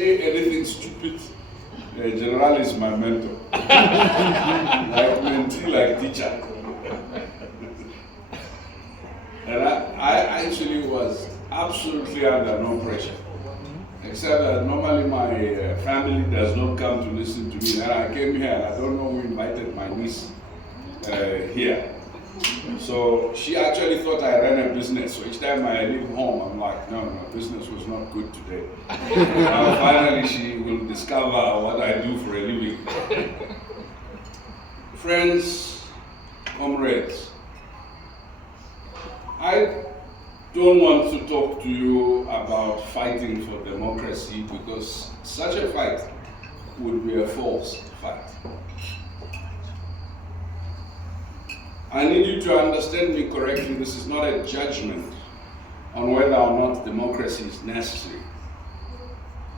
say anything stupid, General is my mentor. Like mentee, like teacher. And I actually was absolutely under no pressure. Except that normally my family does not come to listen to me. And I came here, and I don't know who invited my niece here. So she actually thought I ran a business. So each time I leave home, I'm like, no, business was not good today. Finally, she will discover what I do for a living. Friends, comrades, I don't want to talk to you about fighting for democracy because such a fight would be a false fight. I need you to understand me correctly. This is not a judgment on whether or not democracy is necessary.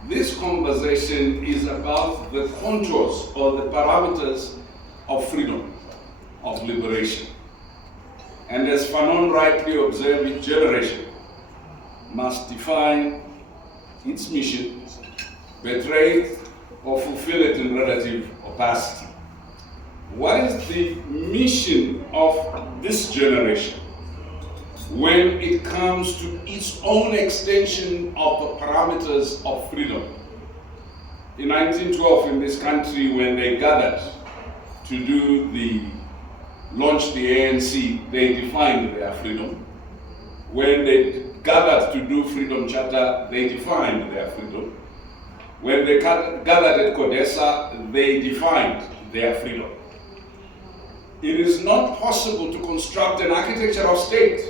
This conversation is about the contours or the parameters of freedom, of liberation. And as Fanon rightly observed, each generation must define its mission, betray it, or fulfill it in relative opacity. What is the mission of this generation when it comes to its own extension of the parameters of freedom? In 1912 in this country, when they gathered to launch the ANC, they defined their freedom. When they gathered to do Freedom Charter, they defined their freedom. When they gathered at CODESA, they defined their freedom. It is not possible to construct an architecture of state.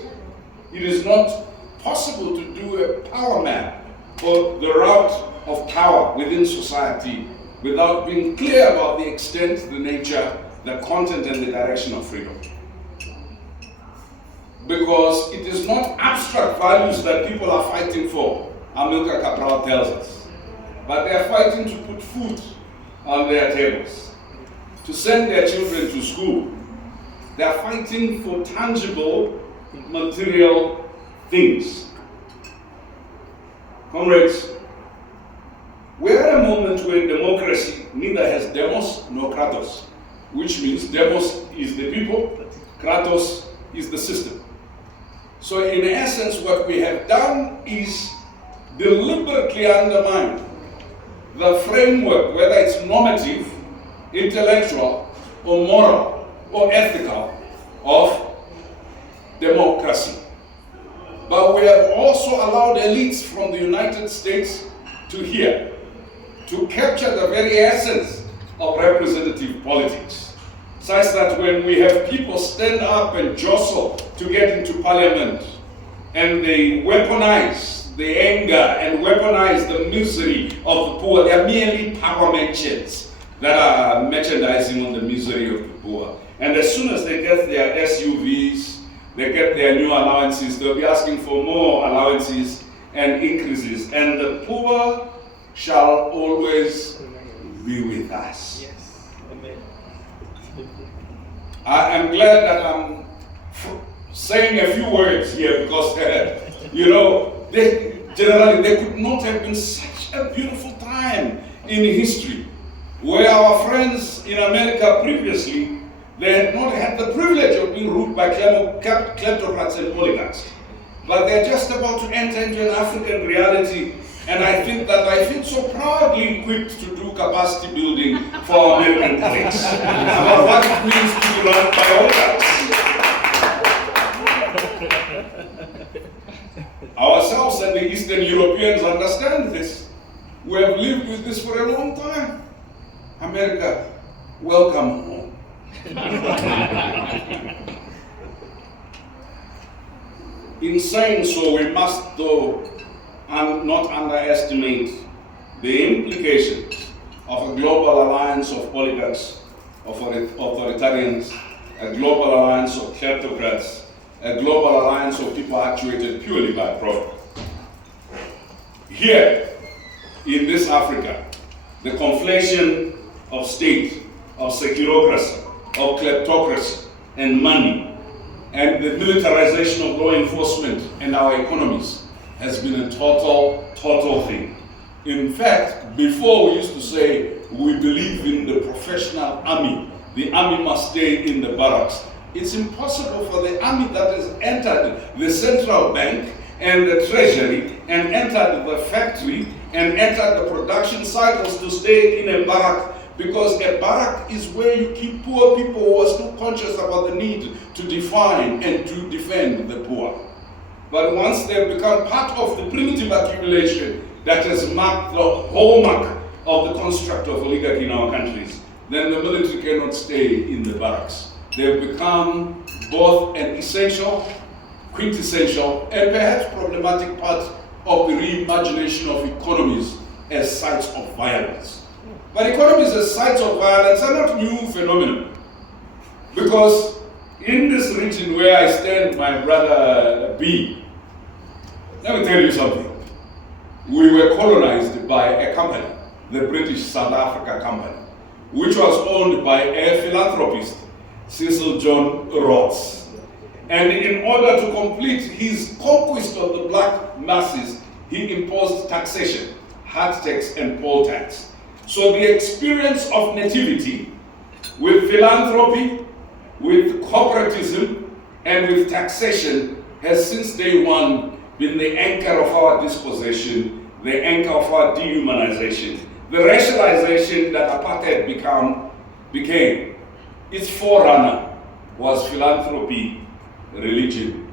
It is not possible to do a power map for the route of power within society without being clear about the extent, the nature, the content, and the direction of freedom. Because it is not abstract values that people are fighting for, Tamuka Kagoro tells us, but they are fighting to put food on their tables, to send their children to school. They are fighting for tangible, material things. Comrades, we are at a moment where democracy neither has demos nor kratos, which means demos is the people, kratos is the system. So in essence, what we have done is deliberately undermine the framework, whether it's normative, intellectual, or moral, or ethical, of democracy. But we have also allowed elites from the United States to here, to capture the very essence of representative politics, such that when we have people stand up and jostle to get into parliament, and they weaponize the anger and weaponize the misery of the poor, they are merely power merchants that are merchandising on the misery of the poor. And as soon as they get their SUVs, they get their new allowances, they'll be asking for more allowances and increases. And the poor shall always be with us. Yes. Amen. I am glad that I'm saying a few words here because, generally there could not have been such a beautiful time in history where our friends in America previously, they had not had the privilege of being ruled by kleptocrats and oligarchs. But they're just about to enter into an African reality, and I think that I feel so proudly equipped to do capacity building for American politics about what it means to be run by oligarchs. Ourselves and the Eastern Europeans understand this. We have lived with this for a long time. America, welcome home. In saying so, we must, though, not underestimate the implications of a global alliance of oligarchs, of authoritarians, a global alliance of kleptocrats, a global alliance of people actuated purely by profit. Here, in this Africa, the conflation of state, of securocracy, of kleptocracy and money, and the militarization of law enforcement and our economies has been a total thing. In fact, before we used to say we believe in the professional army. The army must stay in the barracks. It's impossible for the army that has entered the central bank and the treasury and entered the factory and entered the production cycles to stay in a barrack, because a barrack is where you keep poor people who are still conscious about the need to define and to defend the poor. But once they've become part of the primitive accumulation that has marked the hallmark of the construct of oligarchy in our countries, then the military cannot stay in the barracks. They've become both an essential, quintessential, and perhaps problematic part of the reimagination of economies as sites of violence. But economies as sites of violence are not new phenomena, because in this region where I stand, my brother B, let me tell you something. We were colonized by a company, the British South Africa Company, which was owned by a philanthropist, Cecil John Rhodes. And in order to complete his conquest of the black masses, he imposed taxation, hard tax and poll tax. So the experience of nativity with philanthropy, with corporatism, and with taxation has since day one been the anchor of our dispossession, the anchor of our dehumanization, the racialization that apartheid became. Its forerunner was philanthropy, religion,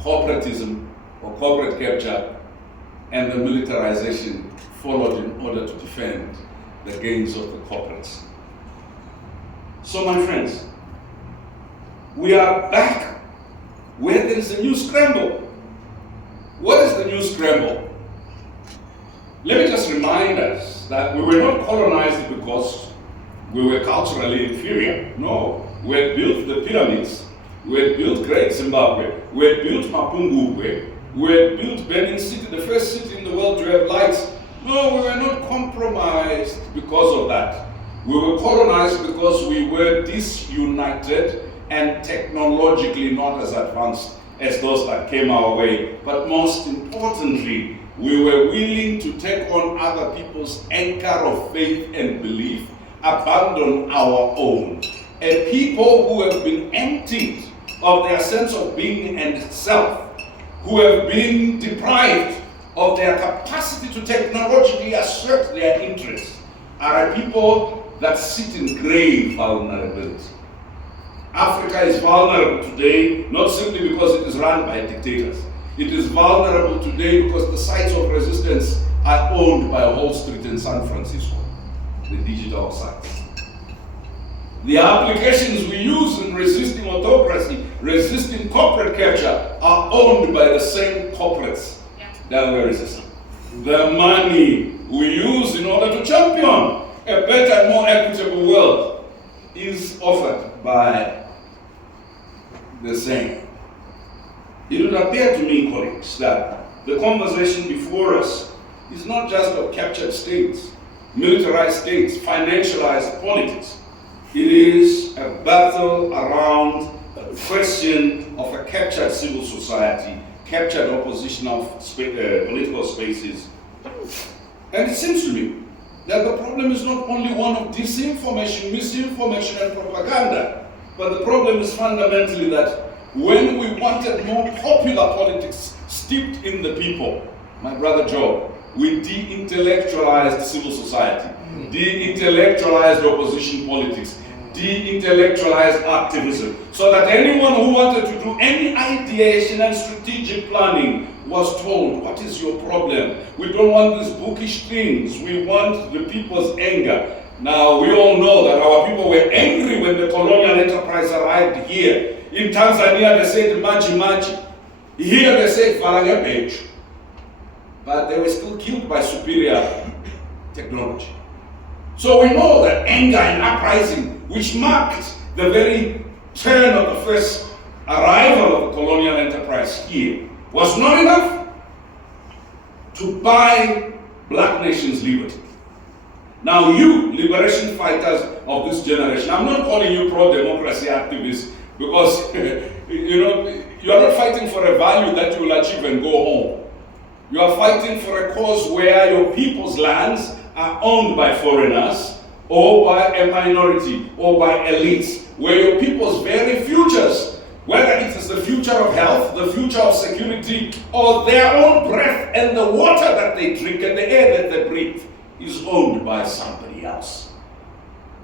corporatism or corporate capture, and the militarization followed in order to defend the gains of the corporates. So my friends, we are back where there is a new scramble. What is the new scramble? Let me just remind us that we were not colonized because we were culturally inferior. No, we had built the pyramids, we had built Great Zimbabwe, we had built Mapungubwe, we had built Benin City, the first city in the world to have lights. No, we were not compromised because of that. We were colonized because we were disunited and technologically not as advanced as those that came our way. But most importantly, we were willing to take on other people's anchor of faith and belief, abandon our own. A people who have been emptied of their sense of being and self, who have been deprived of their capacity to technologically assert their interests, are a people that sit in grave vulnerability. Africa is vulnerable today, not simply because it is run by dictators. It is vulnerable today because the sites of resistance are owned by Wall Street in San Francisco, the digital sites. The applications we use in resisting autocracy, resisting corporate capture, are owned by the same corporates that we're resisting. The money we use in order to champion a better and more equitable world is offered by the same. It would appear to me, colleagues, that the conversation before us is not just of captured states, militarized states, financialized politics. It is a battle around the question of a captured civil society, captured oppositional political spaces. And it seems to me that the problem is not only one of disinformation, misinformation, and propaganda, but the problem is fundamentally that when we wanted more popular politics steeped in the people, my brother Joe, we de-intellectualized civil society, de-intellectualized opposition politics, de-intellectualized activism, so that anyone who wanted to do any ideation and strategic planning was told, what is your problem? We don't want these bookish things, we want the people's anger. Now, we all know that our people were angry when the colonial enterprise arrived here. In Tanzania, they said maji maji. Here they say faranga page. But they were still killed by superior technology. So we know that anger and uprising, which marked the very turn of the first arrival of the colonial enterprise here, was not enough to buy black nations' liberty. Now you, liberation fighters of this generation, I'm not calling you pro-democracy activists because you are not fighting for a value that you will achieve and go home. You are fighting for a cause where your people's lands are owned by foreigners or by a minority or by elites, where your people's very futures, whether it is the future of health, the future of security, or their own breath and the water that they drink and the air that they breathe, is owned by somebody else.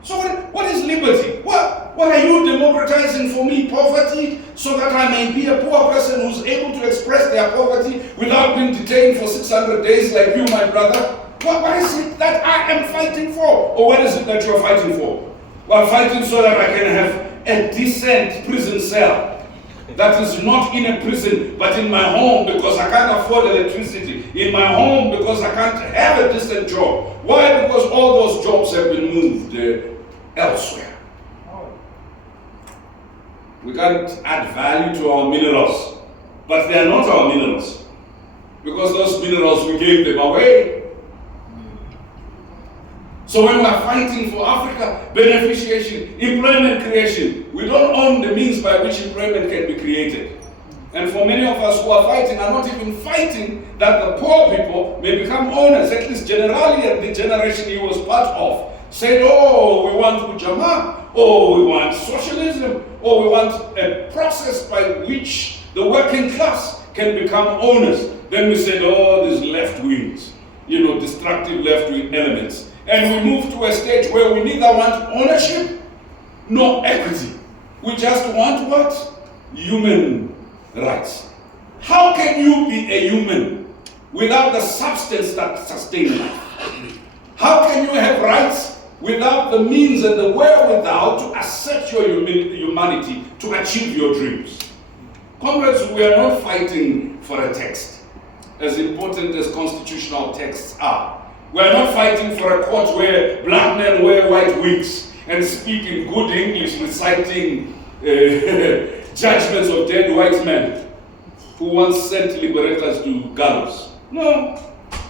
So what is liberty? What are you democratizing for me? Poverty, so that I may be a poor person who's able to express their poverty without being detained for 600 days like you, my brother? What is it that I am fighting for? Or what is it that you're fighting for? Well, I'm fighting so that I can have a decent prison cell that is not in a prison, but in my home because I can't afford electricity. In my home because I can't have a decent job. Why? Because all those jobs have been moved elsewhere. We can't add value to our minerals, but they are not our minerals, because those minerals, we gave them away. So when we are fighting for Africa, beneficiation, employment creation, we don't own the means by which employment can be created. And for many of us who are fighting are not even fighting that the poor people may become owners. At least generally the generation he was part of said, oh, we want Ujamaa, oh, we want socialism, or we want a process by which the working class can become owners. Then we said, oh, these left wings, destructive left wing elements. And we moved to a stage where we neither want ownership nor equity. We just want what? Human rights. How can you be a human without the substance that sustains life? How can you have rights without the means and the wherewithal to assert your humanity to achieve your dreams? Comrades, we are not fighting for a text, as important as constitutional texts are. We are not fighting for a court where black men wear white wigs and speak in good English, reciting judgments of dead white men who once sent liberators to gallows. No.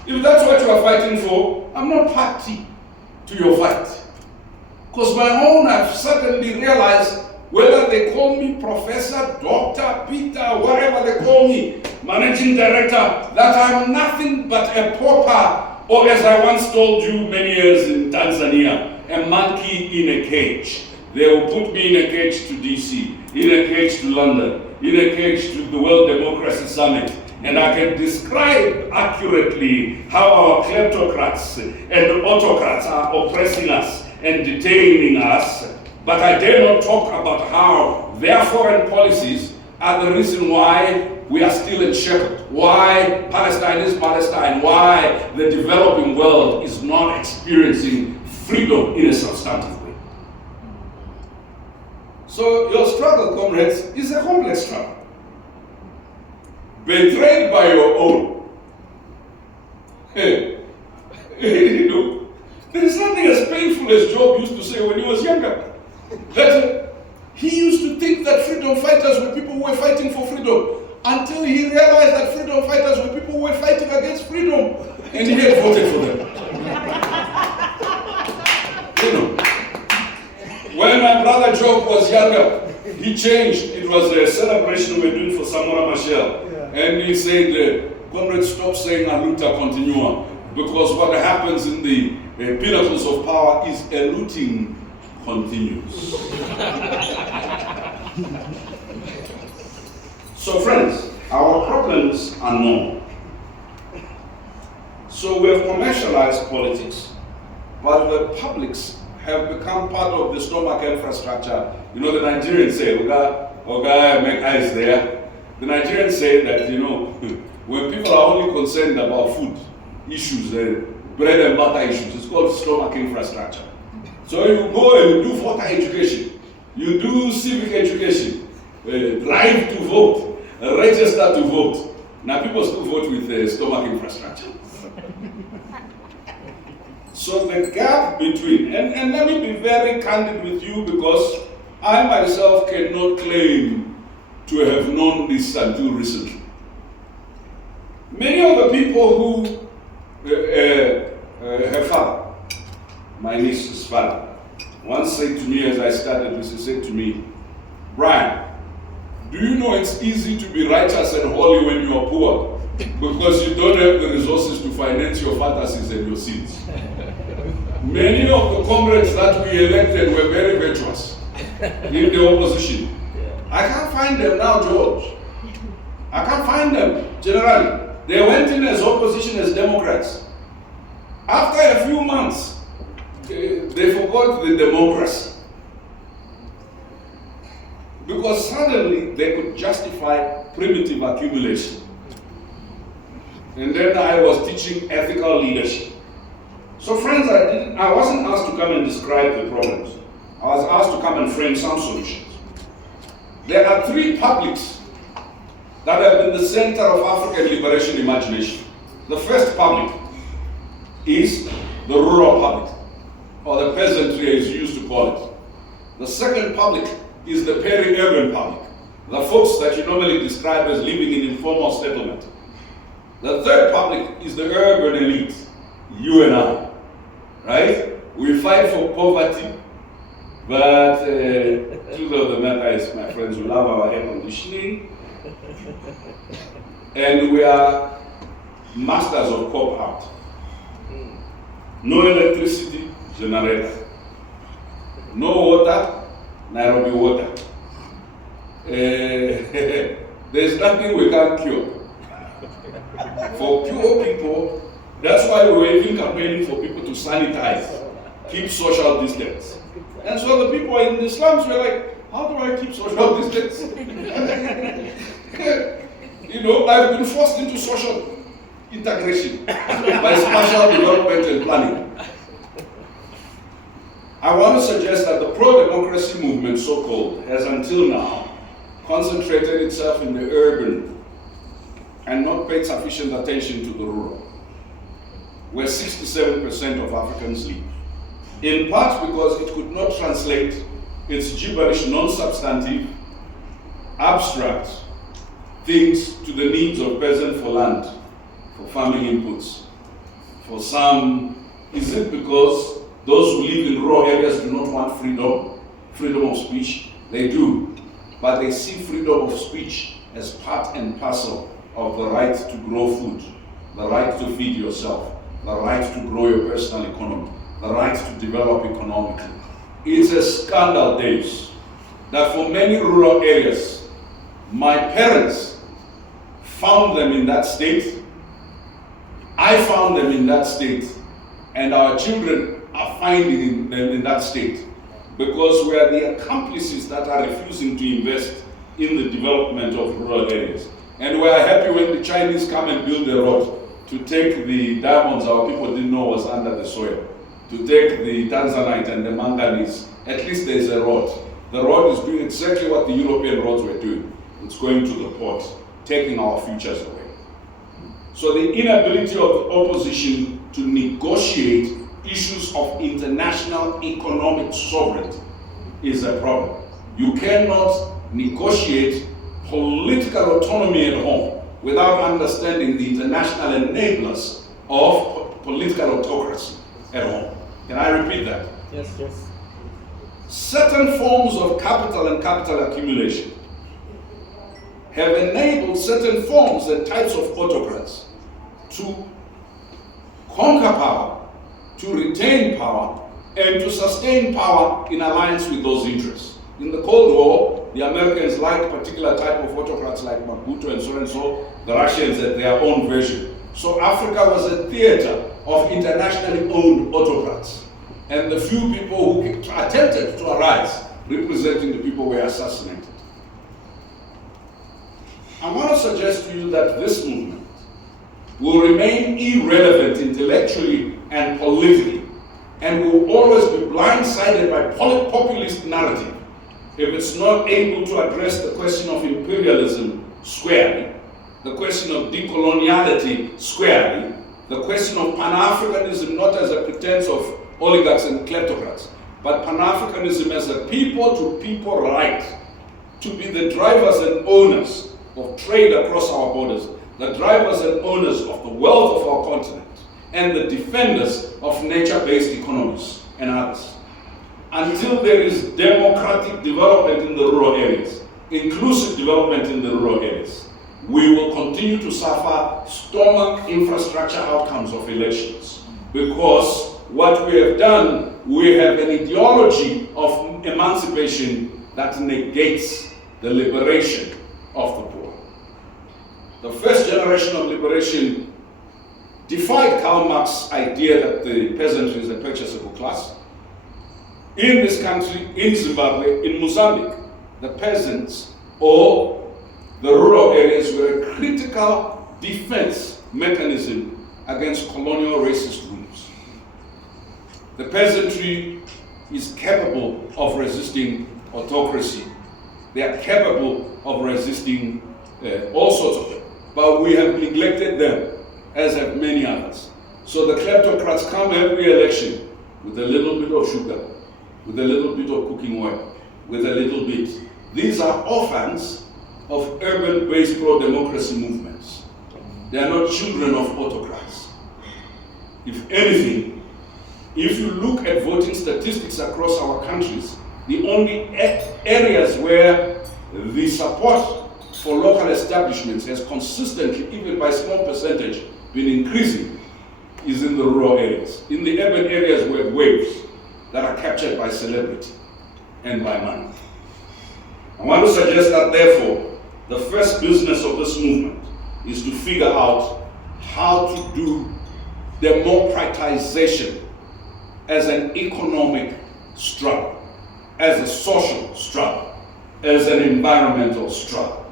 If that's what you are fighting for, I'm not party to your fight. Because my own, I've suddenly realized, whether they call me professor, doctor, Peter, whatever they call me, managing director, that I'm nothing but a pauper, or as I once told you many years in Tanzania, a monkey in a cage. They will put me in a cage to DC, in a cage to London, in a cage to the World Democracy Summit, and I can describe accurately how our kleptocrats and autocrats are oppressing us and detaining us, but I dare not talk about how their foreign policies are the reason why we are still encircled, why Palestine is Palestine, why the developing world is not experiencing freedom in a substantive way. So your struggle, comrades, is a complex struggle. Betrayed by your own. There is nothing as painful as Job used to say when he was younger. That he used to think that freedom fighters were people who were fighting for freedom, until he realized that freedom fighters were people who were fighting against freedom, and he had voted for them. When my brother Job was younger, he changed. It was a celebration we were doing for Samora Machel. Yeah. And he said, comrades, stop saying Aluta continua, because what happens in the pinnacles of power is a looting continues. So friends, our problems are known. So we have commercialized politics, but the publics have become part of the stomach infrastructure. The Nigerians say, Oga, make eyes there. The Nigerians say that, when people are only concerned about food issues, bread and butter issues, it's called stomach infrastructure. So you go and you do voter education, you do civic education, drive to vote, register to vote. Now people still vote with stomach infrastructure. So the gap between, and let me be very candid with you, because I myself cannot claim to have known this until recently. Many of the people who, her father, my niece's father, once said to me as I started this, he said to me, Brian, do you know it's easy to be righteous and holy when you are poor, because you don't have the resources to finance your fantasies and your sins. Many of the comrades that we elected were very virtuous in the opposition. I can't find them now, George. I can't find them, generally. They went in as opposition as Democrats. After a few months, they forgot the democracy. Because suddenly they could justify primitive accumulation. And then I was teaching ethical leadership. So friends, I wasn't asked to come and describe the problems. I was asked to come and frame some solutions. There are three publics that have been the center of African liberation imagination. The first public is the rural public, or the peasantry as you used to call it. The second public is the peri-urban public, the folks that you normally describe as living in informal settlement. The third public is the urban elite, you and I, right? We fight for poverty, but truth of the matter is, my friends, we love our air conditioning, and we are masters of cop out. No electricity, generator. No water, Nairobi water. There's nothing we can't cure. For poor people, that's why we were even campaigning for people to sanitize, keep social distance. And so the people in the slums were like, how do I keep social distance? You know, I've been forced into social integration by spatial development and planning. I want to suggest that the pro-democracy movement, so-called, has until now concentrated itself in the urban and not paid sufficient attention to the rural, where 67% of Africans live. In part because it could not translate its gibberish, non-substantive, abstract things to the needs of peasant for land, for farming inputs. For some, is it because those who live in rural areas do not want freedom of speech? They do, but they see freedom of speech as part and parcel of the right to grow food, the right to feed yourself, the right to grow your personal economy, the right to develop economically. It's a scandal, Dave, that for many rural areas, my parents found them in that state, I found them in that state, and our children are finding them in that state, because we are the accomplices that are refusing to invest in the development of rural areas. And we are happy when the Chinese come and build a road to take the diamonds our people didn't know was under the soil, to take the tanzanite and the manganese. At least there's a road. The road is doing exactly what the European roads were doing. It's going to the port, taking our futures away. So the inability of the opposition to negotiate issues of international economic sovereignty is a problem. You cannot negotiate political autonomy at home without understanding the international enablers of political autocracy at home. Can I repeat that? Yes, yes. Certain forms of capital and capital accumulation have enabled certain forms and types of autocrats to conquer power, to retain power, and to sustain power in alliance with those interests. In the Cold War, the Americans liked particular type of autocrats like Mobutu and so, the Russians had their own version. So Africa was a theater of internationally owned autocrats. And the few people who attempted to arise representing the people were assassinated. I want to suggest to you that this movement will remain irrelevant intellectually and politically, and will always be blindsided by populist narrative if it's not able to address the question of imperialism squarely, the question of decoloniality squarely, the question of Pan-Africanism not as a pretense of oligarchs and kleptocrats, but Pan-Africanism as a people-to-people right to be the drivers and owners of trade across our borders, the drivers and owners of the wealth of our continent, and the defenders of nature-based economies and others. Until there is democratic development in the rural areas, inclusive development in the rural areas, we will continue to suffer stomach infrastructure outcomes of elections. Because what we have done, we have an ideology of emancipation that negates the liberation of the poor. The first generation of liberation defied Karl Marx's idea that the peasantry is a purchasable class. In this country, in Zimbabwe, in Mozambique, the peasants or the rural areas were a critical defense mechanism against colonial racist rules. The peasantry is capable of resisting autocracy. They are capable of resisting all sorts of things. But we have neglected them, as have many others. So the kleptocrats come every election with a little bit of sugar, with a little bit of cooking oil, with a little bit. These are orphans of urban-based pro-democracy movements. They are not children of autocrats. If anything, if you look at voting statistics across our countries, the only areas where the support for local establishments has consistently, even by small percentage, been increasing is in the rural areas. In the urban areas, we have waves that are captured by celebrity and by money. I want to suggest that, therefore, the first business of this movement is to figure out how to do democratization as an economic struggle, as a social struggle, as an environmental struggle.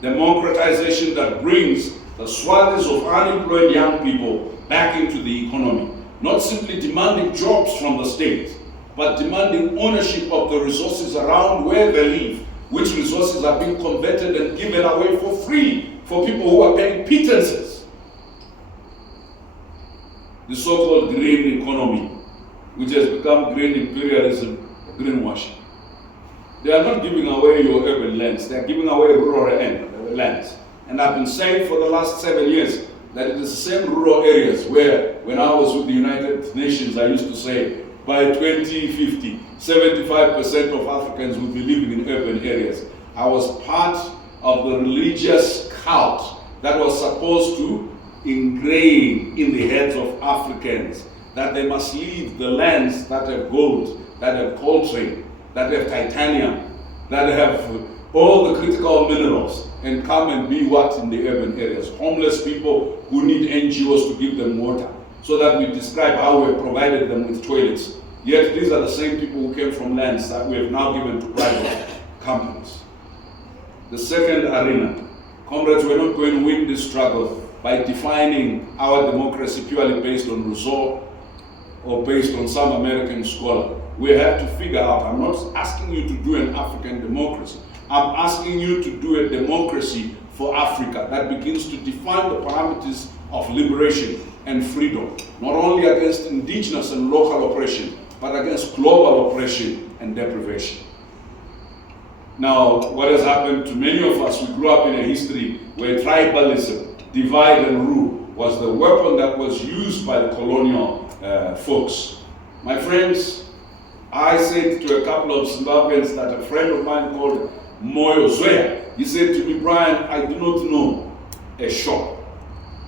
Democratization that brings the swathes of unemployed young people back into the economy, not simply demanding jobs from the state, but demanding ownership of the resources around where they live, which resources are being converted and given away for free for people who are paying pittances. The so-called green economy, which has become green imperialism, greenwashing. They are not giving away your urban lands, they are giving away rural lands. And I've been saying for the last 7 years that it is the same rural areas where, when I was with the United Nations, I used to say, by 2050, 75% of Africans will be living in urban areas. I was part of the religious cult that was supposed to ingrain in the heads of Africans that they must leave the lands that have gold, that have coltrane, that have titanium, that have all the critical minerals, and come and be what in the urban areas? Homeless people who need NGOs to give them water, so that we describe how we have provided them with toilets. Yet these are the same people who came from lands that we have now given to private companies. The second arena, comrades, we're not going to win this struggle by defining our democracy purely based on Rousseau or based on some American scholar. We have to figure out, I'm not asking you to do an African democracy, I'm asking you to do a democracy for Africa that begins to define the parameters of liberation and freedom, not only against indigenous and local oppression, but against global oppression and deprivation. Now, what has happened to many of us, we grew up in a history where tribalism, divide and rule, was the weapon that was used by the colonial folks. My friends, I said to a couple of Zimbabweans that a friend of mine called Moyo Zoya, he said to me, Brian, I do not know a shop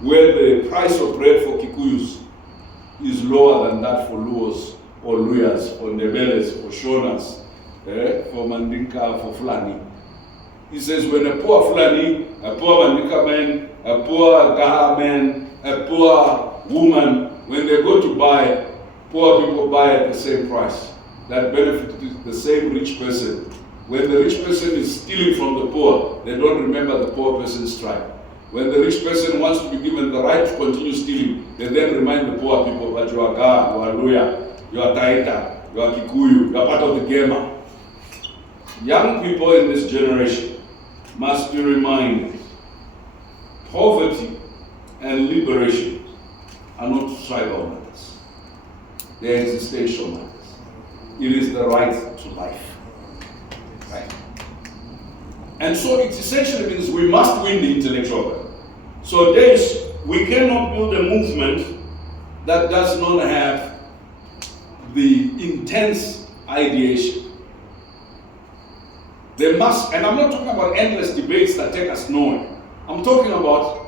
where the price of bread for Kikuyus is lower than that for Luos or Luyas, for Ndebeles, for Shonas, for Mandinka, for Fulani. He says when a poor Fulani, a poor Mandinka man, a poor Gaha man, a poor woman, when they go to buy, poor people buy at the same price. That benefited the same rich person. When the rich person is stealing from the poor, they don't remember the poor person's tribe. When the rich person wants to be given the right to continue stealing, they then remind the poor people that you are Ga, you are Luya, you are Taita, you are Kikuyu, you are part of the Gema. Young people in this generation must be reminded poverty and liberation are not tribal matters. They are existential matters. It is the right to life. Right? And so it essentially means we must win the intellectual battle. So we cannot build a movement that does not have the intense ideation. There must, and I'm not talking about endless debates that take us nowhere. I'm talking about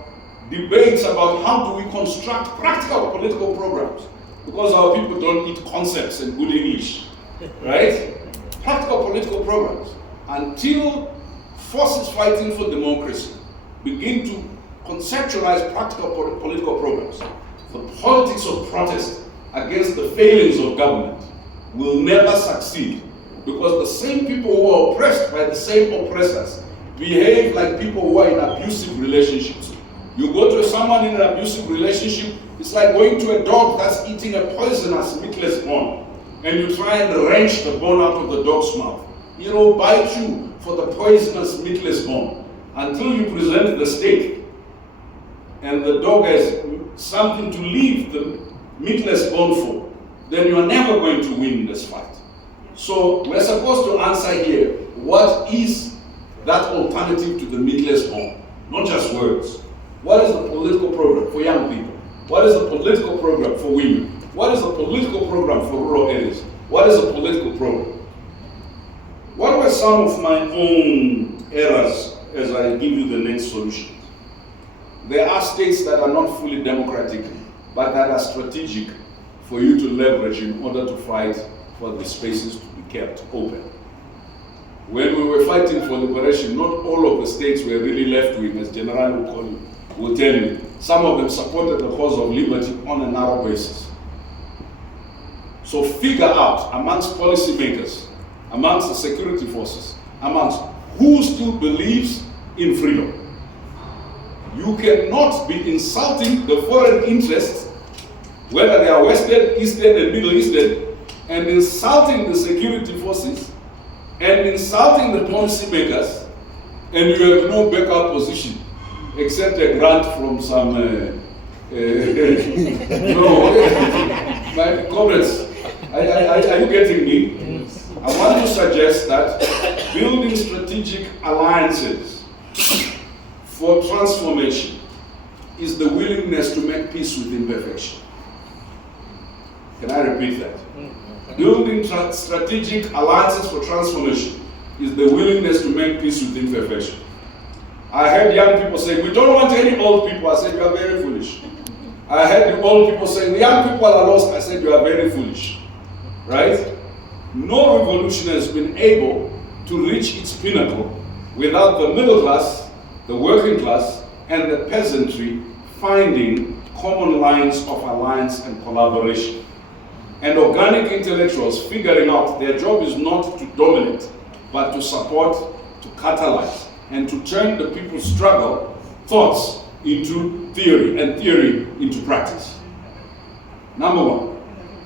debates about how do we construct practical political programs, because our people don't eat concepts and good English, right? Practical political programs. Until forces fighting for democracy begin to conceptualize practical political programs, the politics of protest against the failings of government will never succeed, because the same people who are oppressed by the same oppressors behave like people who are in abusive relationships. You go to someone in an abusive relationship, it's like going to a dog that's eating a poisonous meatless bone, and you try and wrench the bone out of the dog's mouth. It will bite you for the poisonous meatless bone until you present the steak, and the dog has something to leave the meatless bone for. Then you are never going to win this fight. So we're supposed to answer here, what is that alternative to the meatless bone? Not just words. What is the political program for young people? What is the political program for women? What is the political program for rural areas? What is the political program? What were some of my own errors as I give you the next solution? There are states that are not fully democratic, but that are strategic for you to leverage in order to fight for the spaces to be kept open. When we were fighting for liberation, not all of the states were really left-wing, as General will tell you. Some of them supported the cause of liberty on a narrow basis. So figure out amongst policymakers, amongst the security forces, amongst who still believes in freedom. You cannot be insulting the foreign interests, whether they are Western, Eastern, and Middle Eastern, and insulting the security forces, and insulting the policymakers, and you have no backup position, except a grant from some, my comrades, are you getting me? Yes. I want to suggest that building strategic alliances for transformation is the willingness to make peace with imperfection. Can I repeat that? Building strategic alliances for transformation is the willingness to make peace with imperfection. I heard young people say, we don't want any old people. I said, you are very foolish. I heard the old people saying, the young people are lost. I said, you are very foolish. Right? No revolution has been able to reach its pinnacle without the middle class, the working class, and the peasantry finding common lines of alliance and collaboration. And organic intellectuals figuring out their job is not to dominate, but to support, to catalyze, and to turn the people's struggle thoughts into theory, and theory into practice. Number one,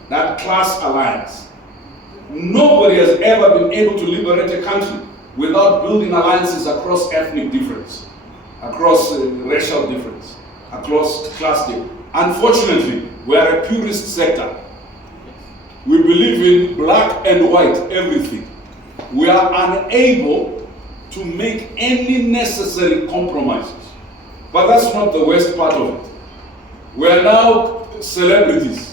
that class alliance. Nobody has ever been able to liberate a country without building alliances across ethnic difference, across racial difference, across class difference. Unfortunately, we are a purist sector. We believe in black and white everything. We are unable to make any necessary compromises. But that's not the worst part of it. We are now celebrities.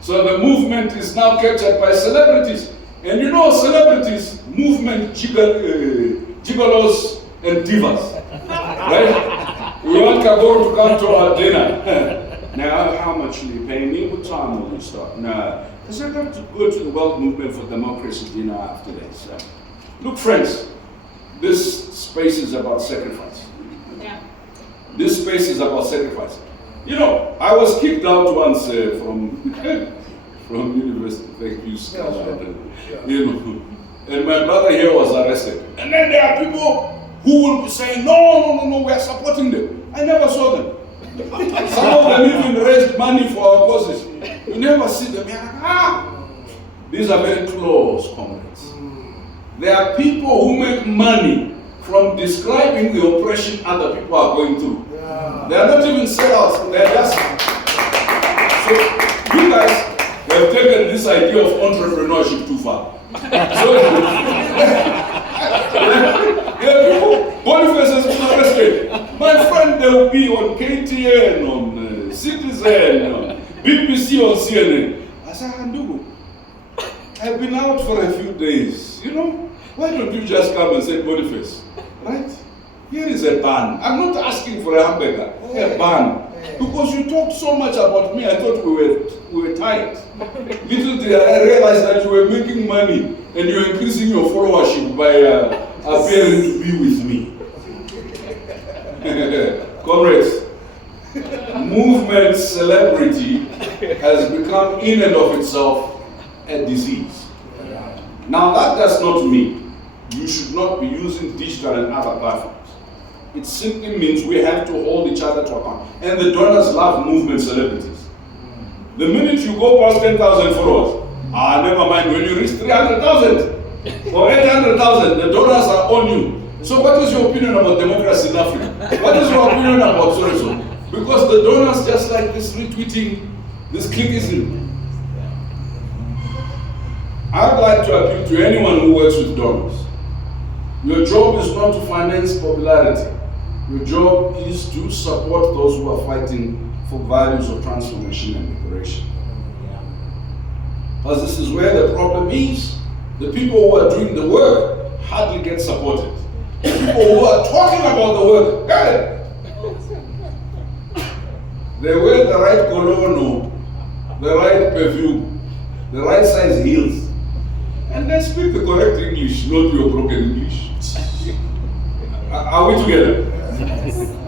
So the movement is now captured by celebrities. And you know, celebrities, movement gigolos and divas. Right? We want Kagoro to come to our dinner. Now, how much will you pay me? What time will you start? No, because I have to go to the World Movement for Democracy dinner after this. Look, friends, this space is about sacrifice. Yeah. This space is about sacrifice. You know, I was kicked out once from university, thank you, you know, and my brother here was arrested. And then there are people who will be saying, no, we are supporting them. I never saw them. Some of them even raised money for our causes. You never see them. These are very close comrades. There are people who make money from describing the oppression other people are going through. Yeah. They are not even sellouts. They are just. So you guys have taken this idea of entrepreneurship too far. So people, Boniface has been arrested. My friend, they will be on KTN, on Citizen, on BBC, on CNN. I said, Handugu, I've been out for a few days. You know, why don't you just come and say Boniface, right? Here is a bun. I'm not asking for a hamburger, a bun. Because you talked so much about me, I thought we were tight. Little did I realize that you were making money and you were increasing your followership by appearing to be with me. Comrades, movement celebrity has become in and of itself a disease. Now that does not mean you should not be using digital and other platforms. It simply means we have to hold each other to account. And the donors love movement celebrities. The minute you go past 10,000 followers, never mind, when you reach 300,000 or 800,000, the donors are on you. So what is your opinion about democracy in Africa? What is your opinion about so? Because the donors just like this retweeting, this clickism. I'd like to appeal to anyone who works with donors. Your job is not to finance popularity. Your job is to support those who are fighting for values of transformation and liberation. Because this is where the problem is. The people who are doing the work hardly get supported. The people who are talking about the work, they wear the right cologne, the right perfume, the right size heels, and they speak the correct English, not your broken English. Are we together?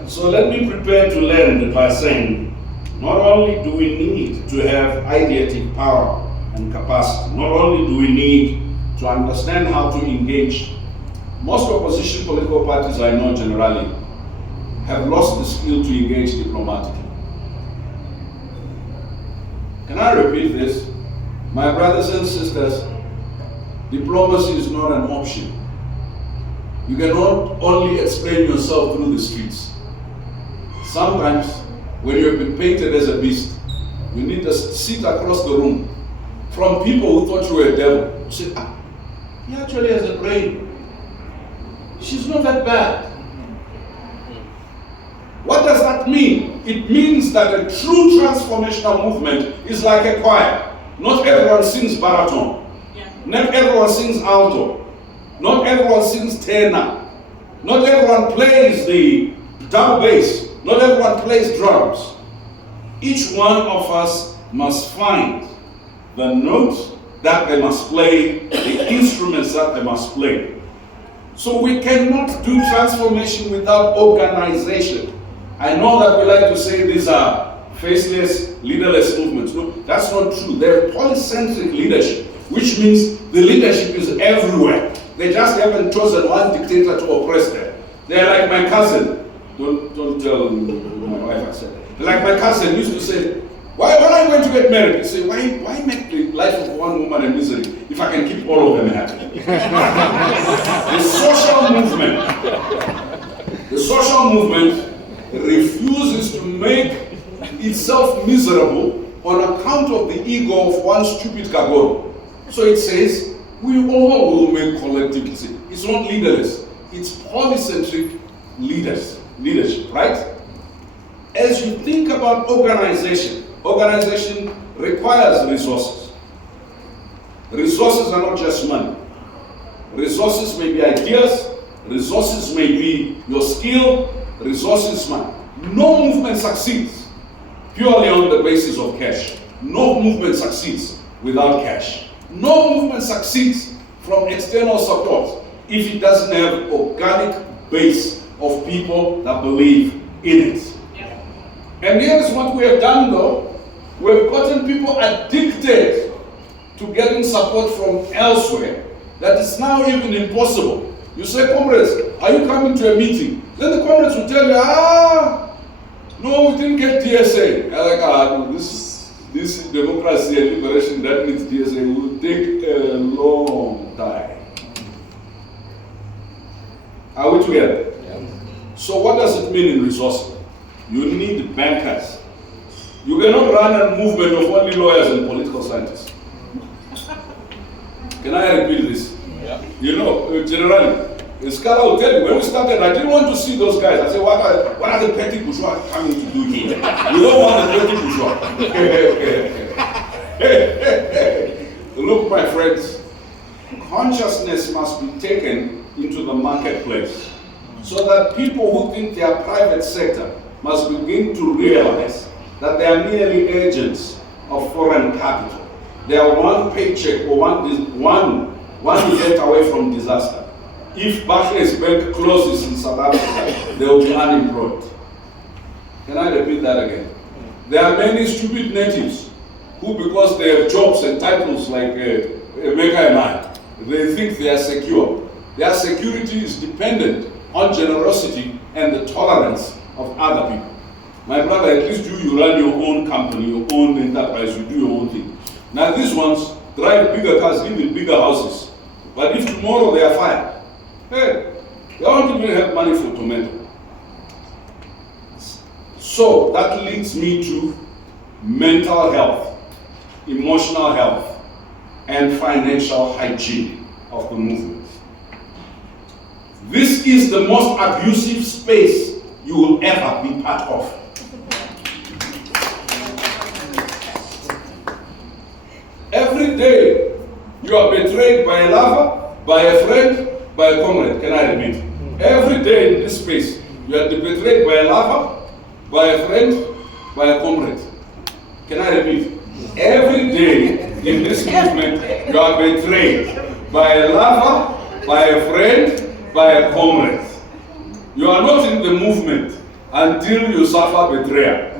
So let me prepare to land by saying, not only do we need to have ideatic power and capacity, not only do we need to understand how to engage. Most opposition political parties I know generally have lost the skill to engage diplomatically. Can I repeat this? My brothers and sisters, diplomacy is not an option. You cannot only explain yourself through the streets. Sometimes, when you have been painted as a beast, you need to sit across the room from people who thought you were a devil. You say, he actually has a brain. She's not that bad. What does that mean? It means that a true transformational movement is like a choir. Not everyone sings baritone. Not everyone sings alto. Not everyone sings tenor. Not everyone plays the double bass. Not everyone plays drums. Each one of us must find the notes that they must play, the instruments that they must play. So we cannot do transformation without organization. I know that we like to say these are faceless, leaderless movements. No, that's not true. They're polycentric leadership, which means the leadership is everywhere. They just haven't chosen one dictator to oppress them. They're like my cousin. Don't tell my wife I said. Like my cousin used to say, why when I'm going to get married? He say, why make the life of one woman a misery if I can keep all of them happy? The social movement refuses to make itself miserable on account of the ego of one stupid Kagoro. So it says, we all will make collective decisions. It's not leaderless, it's polycentric leadership, right? As you think about organization requires resources. Resources are not just money. Resources may be ideas, resources may be your skill, resources money. No movement succeeds purely on the basis of cash. No movement succeeds without cash. No movement succeeds from external support if it doesn't have organic base of people that believe in it. And here's what we have done though. We've gotten people addicted to getting support from elsewhere that is now even impossible. You say, comrades, are you coming to a meeting? Then the comrades will tell you, no, we didn't get DSA. I'm like, this democracy and liberation that needs DSA will take a long time. Are we together? Yeah. So what does it mean in resources? You need bankers. You cannot run a movement of only lawyers and political scientists. Can I repeat this? Yeah. You know, generally, Scala will tell you, when we started, I didn't want to see those guys. I said, what are the petty bourgeois coming to do here? You don't want the petty bourgeois. Look, my friends, consciousness must be taken into the marketplace. So that people who think they are private sector must begin to realize that they are merely agents of foreign capital. They are one paycheck or one event away from disaster. If Barclays Bank closes in South Africa, they will be unemployed. Can I repeat that again? There are many stupid natives who, because they have jobs and titles like Mecca and I, they think they are secure. Their security is dependent on generosity and the tolerance of other people. My brother, at least you run your own company, your own enterprise, you do your own thing. Now these ones drive bigger cars, live in bigger houses. But if tomorrow they are fired, hey, they won't even have money for tomato. So that leads me to mental health, emotional health, and financial hygiene of the movement. This is the most abusive space you will ever be part of. Every day you are betrayed by a lover, by a friend, by a comrade. Can I repeat? Every day in this space you are betrayed by a lover, by a friend, by a comrade. Can I repeat? Every day in this movement you are betrayed by a lover, by a friend, by a comrade. You are not in the movement until you suffer betrayal.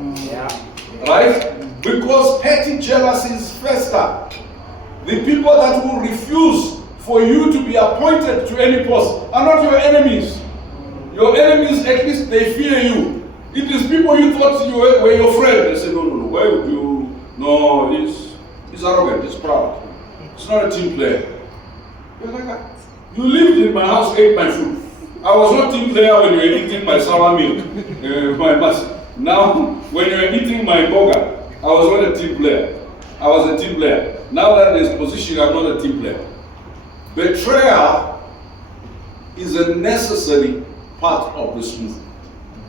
Right? Because petty jealousies fester. The people that will refuse for you to be appointed to any post are not your enemies. Your enemies, at least they fear you. It is people you thought you were your friend. They say, no, why would you? No, he's arrogant, he's proud. He's not a team player. You're like, you lived in my house, ate my food. I was not team player when you were eating my sour milk, my master. Now, when you were eating my burger, I was not a team player. I was a team player. Now that there's position, I'm not a team player. Betrayal is a necessary part of this movement.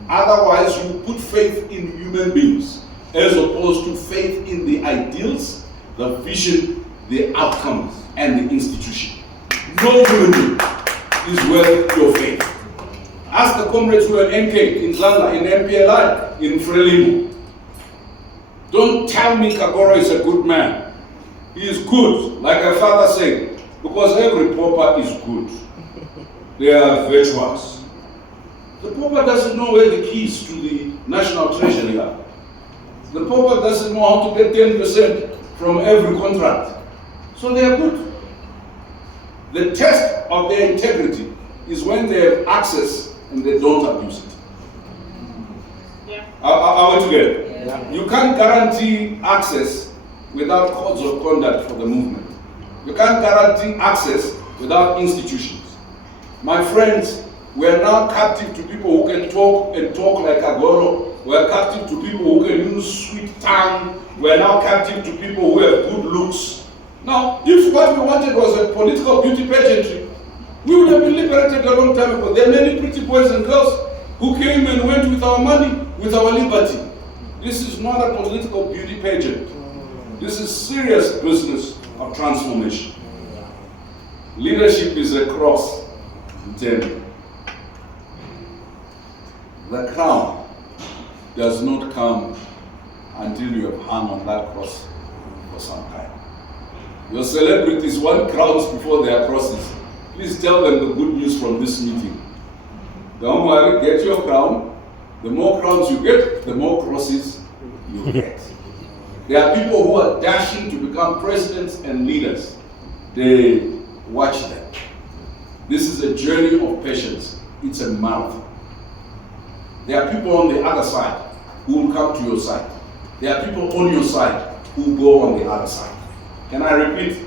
Otherwise, you put faith in human beings as opposed to faith in the ideals, the vision, the outcomes, and the institution. No human being is worth your faith. Ask the comrades who are in NK, in Zanda, in MPLI, in Frelimo. Don't tell me Kagoro is a good man. He is good, like our father said, because every pauper is good. They are virtuous. The pauper doesn't know where the keys to the national treasury are. The pauper doesn't know how to get 10% from every contract. So they are good. The test of their integrity is when they have access and they don't abuse it. Yeah. Are we together? Yeah. You can't guarantee access without codes of conduct for the movement. You can't guarantee access without institutions. My friends, we are now captive to people who can talk and talk like Kagoro. We are captive to people who can use sweet tongue. We are now captive to people who have good looks. Now, if what we wanted was a political beauty pageantry, we would have been liberated a long time ago. There are many pretty boys and girls who came and went with our money, with our liberty. This is not a political beauty pageant. This is serious business of transformation. Leadership is a cross. Then the crown does not come until you have hung on that cross for some time. Your celebrities want crowns before their crosses. Please tell them the good news from this meeting. Don't worry, get your crown. The more crowns you get, the more crosses you get. There are people who are dashing to become presidents and leaders. They watch them. This is a journey of patience. It's a marathon. There are people on the other side who will come to your side. There are people on your side who go on the other side. Can I repeat?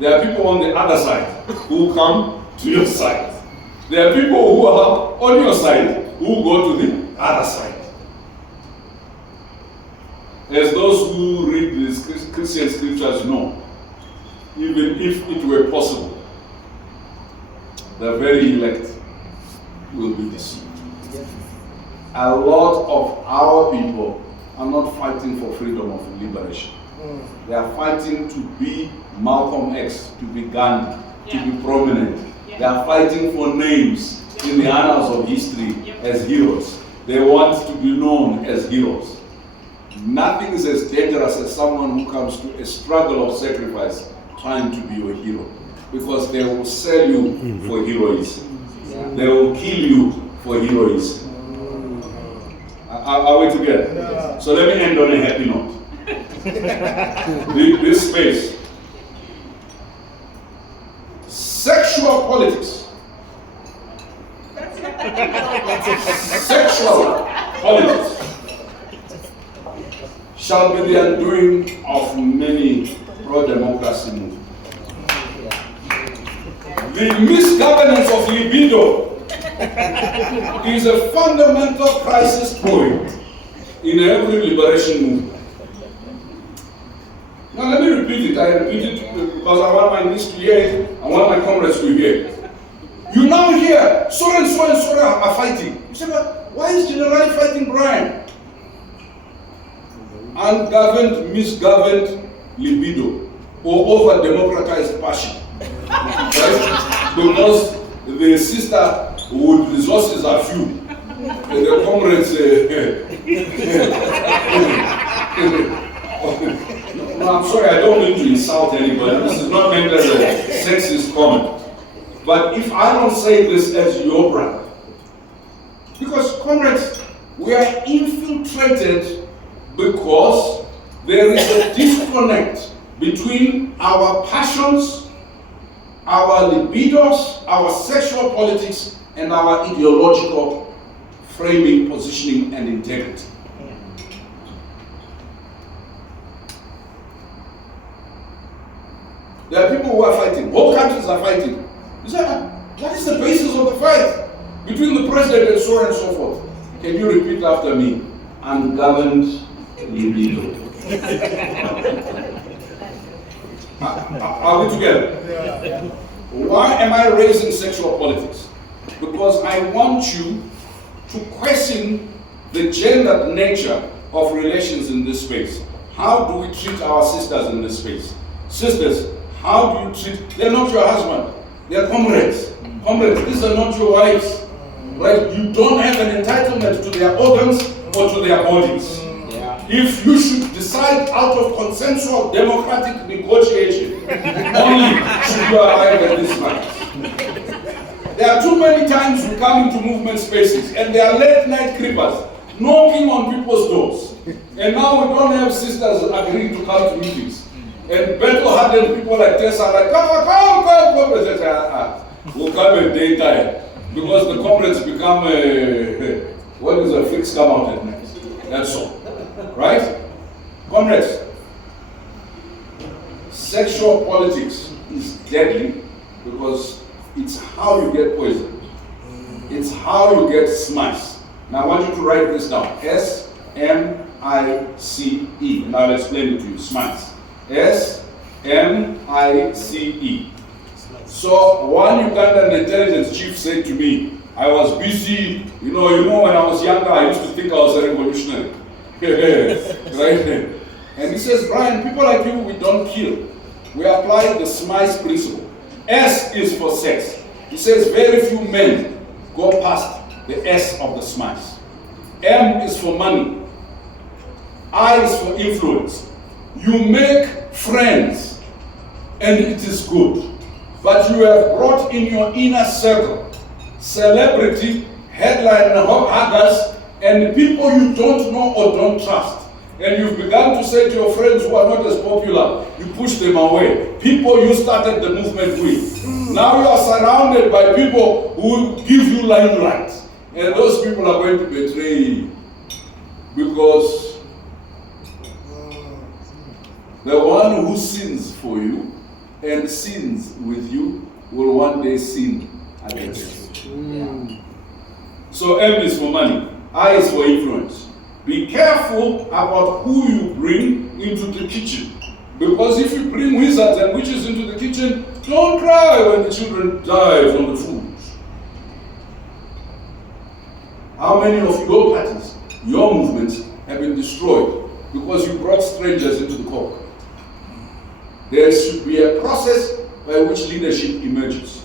There are people on the other side who come to your side. There are people who are on your side who go to the other side. As those who read the Christian scriptures know, even if it were possible, the very elect will be deceived. A lot of our people are not fighting for freedom of liberation. They are fighting to be Malcolm X, to be Gandhi, to be prominent. They are fighting for names in the annals of history as heroes. They want to be known as heroes. Nothing is as dangerous as someone who comes to a struggle of sacrifice trying to be your hero. Because they will sell you for heroism. They will kill you for heroism. Are we together? Yeah. So let me end on a happy note. This space. Sexual politics. Sexual politics shall be the undoing of many pro-democracy movements. The misgovernance of libido is a fundamental crisis point in every liberation movement. Now let me repeat it. I repeat it because I want my niece to hear it. I want my comrades to hear it. You now hear so and so are fighting. You say, but why is General fighting Brian? Ungoverned, misgoverned libido or over-democratized passion. Right? Because the sister with resources are few. And the comrades no, I'm sorry, I don't mean to insult anybody. This is not meant as a sexist comment. But if I don't say this as your brother, because comrades, we are infiltrated because there is a disconnect between our passions, our libidos, our sexual politics, and our ideological framing, positioning, and integrity. There are people who are fighting. Whole countries are fighting. You say, what is the basis of the fight between the president and so forth? Can you repeat after me? Ungoverned libido. Are we together? Yeah. Why am I raising sexual politics? Because I want you to question the gendered nature of relations in this space. How do we treat our sisters in this space? Sisters, how do you treat, they're not your husband, they're comrades. Comrades, these are not your wives. Right? You don't have an entitlement to their organs or to their bodies. If you should decide out of consensual democratic negotiation, only should you arrive at this match. There are too many times we come into movement spaces and there are late night creepers knocking on people's doors. And now we don't have sisters agreeing to come to meetings. And battle-hardened people like Tessa are like, come. We'll come at daytime. Because the comrades become, when is a fix come out at night? That's all. Right? Comrades, sexual politics is deadly because it's how you get poisoned. It's how you get smashed. Now I want you to write this down. S-M-I-C-E. And I'll explain it to you. Smash. S-M-I-C-E. So one Ugandan intelligence chief said to me, I was busy, you know when I was younger, I used to think I was a revolutionary. Right? And he says, Brian, people like you, we don't kill. We apply the SMICE principle. S is for sex. He says very few men go past the S of the SMICE. M is for money. I is for influence. You make friends and it is good. But you have brought in your inner circle celebrity, headline huggers, and people you don't know or don't trust. And you've begun to say to your friends who are not as popular, you push them away. People you started the movement with. Now you are surrounded by people who give you limelight. And those people are going to betray you. Because the one who sins for you and sins with you will one day sin against you. Yeah. So M is for money, I is for influence. Be careful about who you bring into the kitchen. Because if you bring wizards and witches into the kitchen, don't cry when the children die from the food. How many of your parties, your movements, have been destroyed because you brought strangers into the court? There should be a process by which leadership emerges.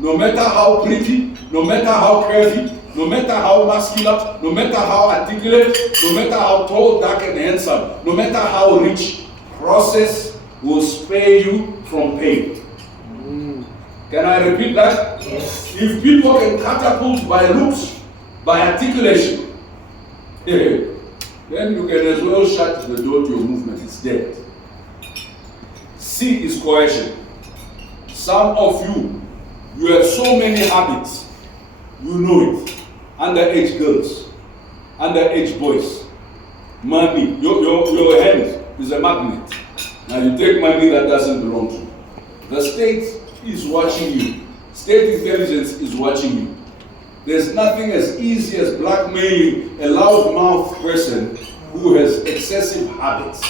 no matter how pretty, no matter how curvy, no matter how muscular, no matter how articulate, no matter how tall, dark, and handsome, no matter how rich, process will spare you from pain. Can I repeat that? Yes. If people can catapult by looks, by articulation, then you can as well shut the door to your movement. It's dead. C is coercion. Some of you have so many habits. You know it. Underage girls, underage boys, money. Your hand is a magnet. Now you take money that doesn't belong to you. The state is watching you. State intelligence is watching you. There's nothing as easy as blackmailing a loudmouth person who has excessive habits.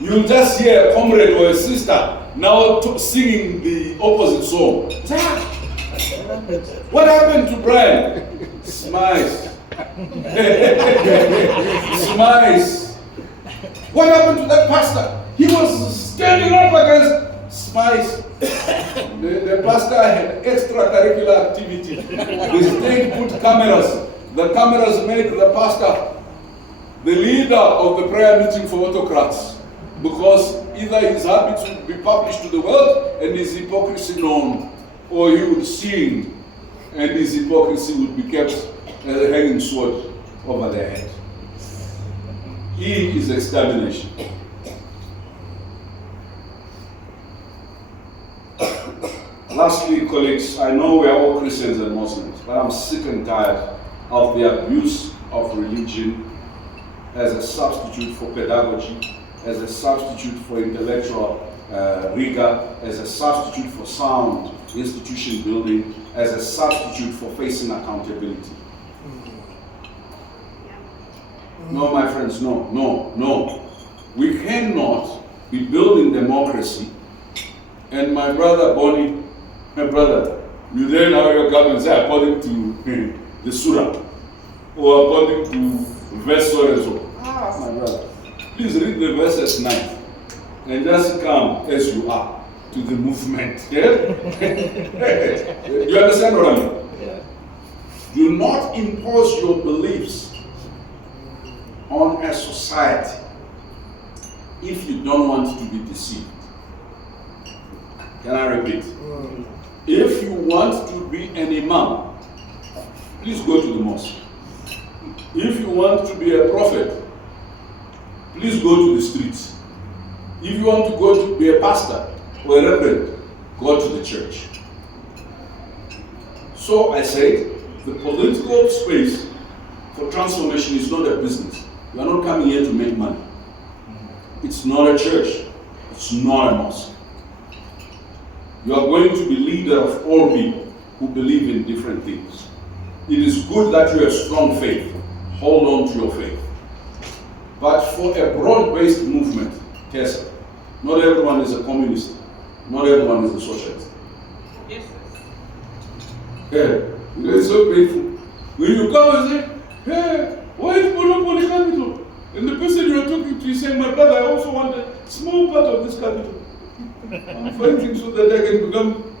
You'll just hear a comrade or a sister now singing the opposite song. What happened to Brian? Smiles. Smiles. What happened to that pastor? He was standing up against Smiles. The pastor had extracurricular activity. The state put cameras. The cameras made the pastor the leader of the prayer meeting for autocrats. Because either he's happy to be published to the world and his hypocrisy known, or he would sing and his hypocrisy would be kept as a hanging sword over their head. E is extermination. Lastly, colleagues, I know we are all Christians and Muslims, but I'm sick and tired of the abuse of religion as a substitute for pedagogy, as a substitute for intellectual rigor, as a substitute for sound institution building, as a substitute for facing accountability. No, my friends, no. We cannot be building democracy and my brother Bonnie, my brother, you then have your government say according to the surah or according to verse so and so. My brother, please read the verse at night and just come as you are to the movement. Yeah? You understand what I mean? Yeah. Do not impose your beliefs on a society if you don't want to be deceived. Can I repeat? If you want to be an imam, please go to the mosque. If you want to be a prophet, please go to the streets. If you want to go to be a pastor or a reverend, go to the church. So I said, the political space for transformation is not a business. You are not coming here to make money. It's not a church. It's not a mosque. You are going to be leader of all people who believe in different things. It is good that you have strong faith. Hold on to your faith. But for a broad-based movement, Tessa, not everyone is a communist. Not everyone is a socialist. Yes. Yeah, it's so painful. When you come and say, hey, why is monopoly capital? And the person you are talking to is saying, my brother, I also want a small part of this capital. I'm fighting so that I can become,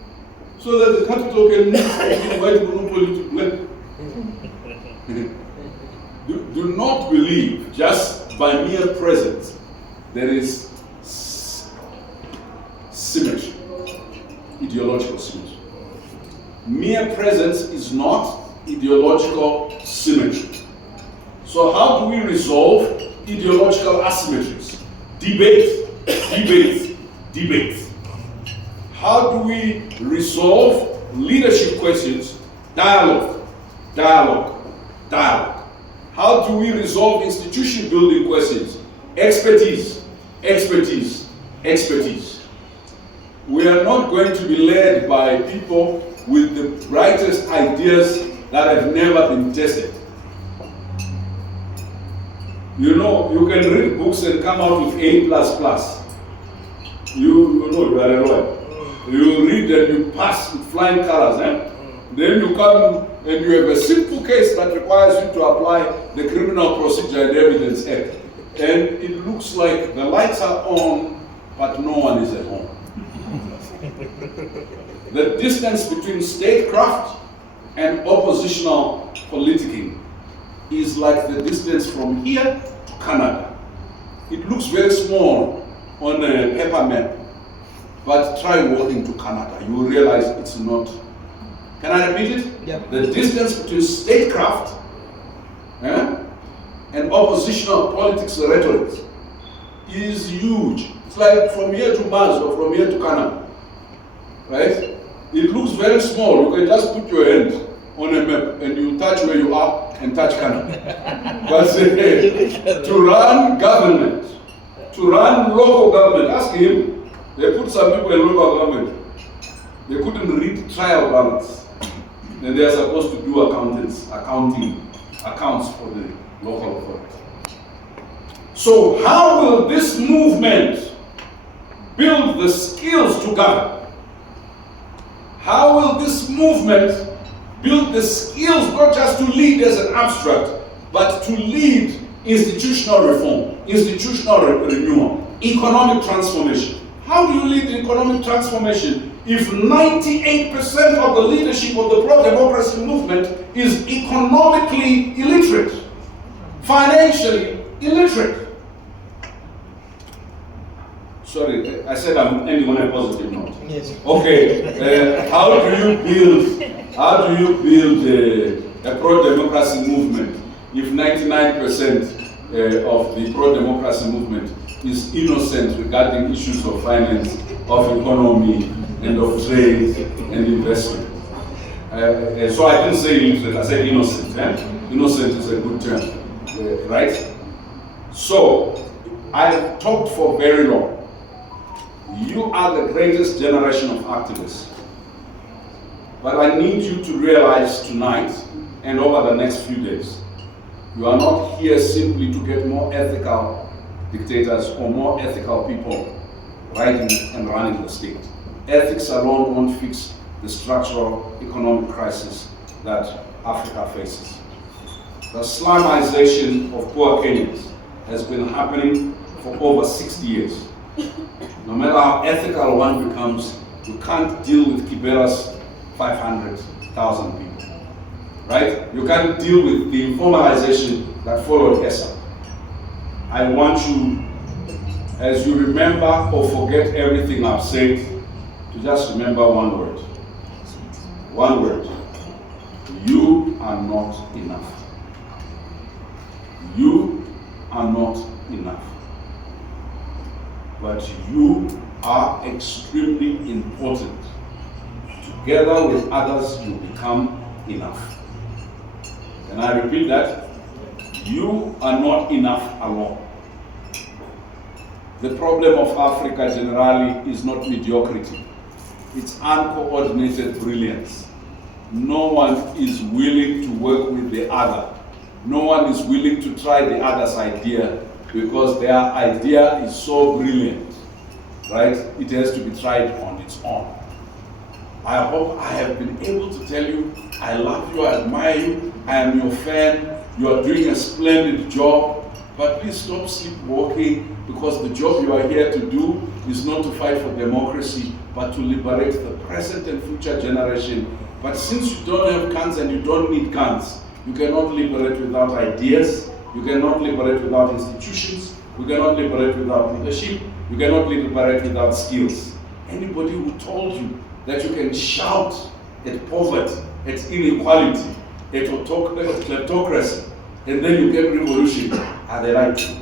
so that the capital can invite monopoly to play. Do not believe just by mere presence there is symmetry, ideological symmetry. Mere presence is not ideological symmetry. So how do we resolve ideological asymmetries? Debate, debate, debate. How do we resolve leadership questions? Dialogue, dialogue, dialogue. How do we resolve institution building questions? Expertise, expertise, expertise. We are not going to be led by people with the brightest ideas that have never been tested. You know, you can read books and come out with A++. You know you are a lawyer. You read and you pass with flying colors. Then you come and you have a simple case that requires you to apply the Criminal Procedure and Evidence Act. And it looks like the lights are on, but no one is at home. The distance between statecraft and oppositional politicking is like the distance from here to Canada. It looks very small on a paper map, but try walking to Canada. You will realize it's not. Can I repeat it? Yep. The distance between statecraft and oppositional politics rhetoric is huge. It's like from here to Mars or from here to Canada. Right? It looks very small. You can just put your hand on a map and you touch where you are and touch Canada. But to run government, to run local government, ask him. They put some people in local government. They couldn't read trial balance. And they are supposed to do accounts for the local authority. So how will this movement build the skills to govern? How will this movement build the skills not just to lead as an abstract, but to lead institutional reform, institutional renewal, economic transformation? How do you lead economic transformation if 98% of the leadership of the pro-democracy movement is economically illiterate, financially illiterate? Sorry, I said I'm ending on a positive note. Yes. Okay, how do you build a pro-democracy movement if 99% of the pro-democracy movement is innocent regarding issues of finance, of economy, and of trade and investment? So I didn't say illiterate, I said innocent. Innocent is a good term, right? So I've talked for very long. You are the greatest generation of activists. But I need you to realize tonight and over the next few days, you are not here simply to get more ethical dictators or more ethical people writing and running the state. Ethics alone won't fix the structural economic crisis that Africa faces. The Islamization of poor Kenyans has been happening for over 60 years. No matter how ethical one becomes, you can't deal with Kibera's 500,000 people, right? You can't deal with the informalization that followed ESA. I want you, as you remember or forget everything I've said, to just remember one word. One word. You are not enough. You are not enough. But you are extremely important. Together with others, you become enough. Can I repeat that? You are not enough alone. The problem of Africa generally is not mediocrity. It's uncoordinated brilliance. No one is willing to work with the other. No one is willing to try the other's idea because their idea is so brilliant, right? It has to be tried on its own. I hope I have been able to tell you, I love you, I admire you, I am your fan, you are doing a splendid job, but please stop sleepwalking, because the job you are here to do is not to fight for democracy, but to liberate the present and future generation. But since you don't have guns and you don't need guns, you cannot liberate without ideas, you cannot liberate without institutions, you cannot liberate without leadership, you cannot liberate without skills. Anybody who told you that you can shout at poverty, at inequality, at kleptocracy, and then you get revolution, are they like you?